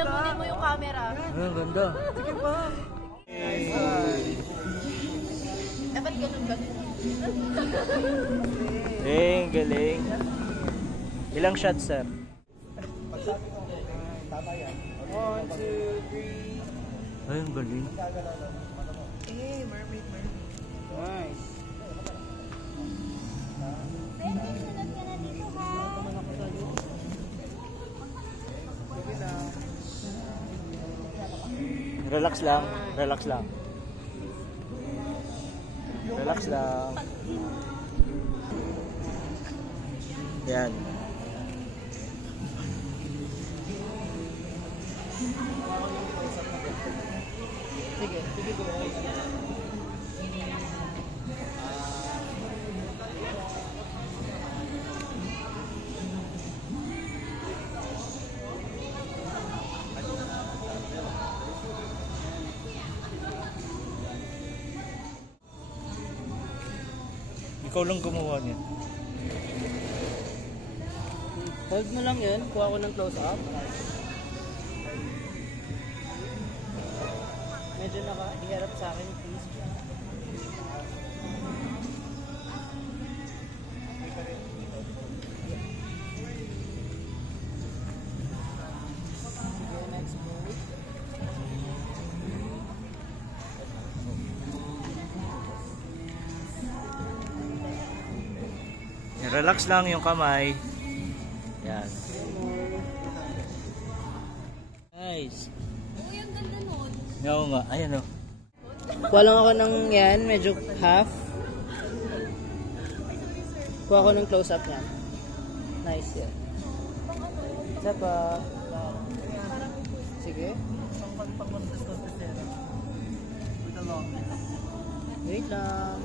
lamunin mo yung camera. Ang ganda. Sige pa. Dapat ganun. Galing. Ilang shots, sir? 1, 2, 3. Ay, ang galing. Mermaid. Nice. Relax lang. Yan. Sige ko. Ikaw lang gumawa niya. Hold mo lang yun. Kuha ko ng close-up. Medyo naka-iharap sa akin, please. Sige, next move. Relax lang yung kamay. Yan. Nice. Uy, ang ganda nun. Oo nga. Ayan o. Kuha lang ako ng yan, medyo half. Kuha ko ng close-up yan. Nice yan. Isa pa. Sige. Wait lang.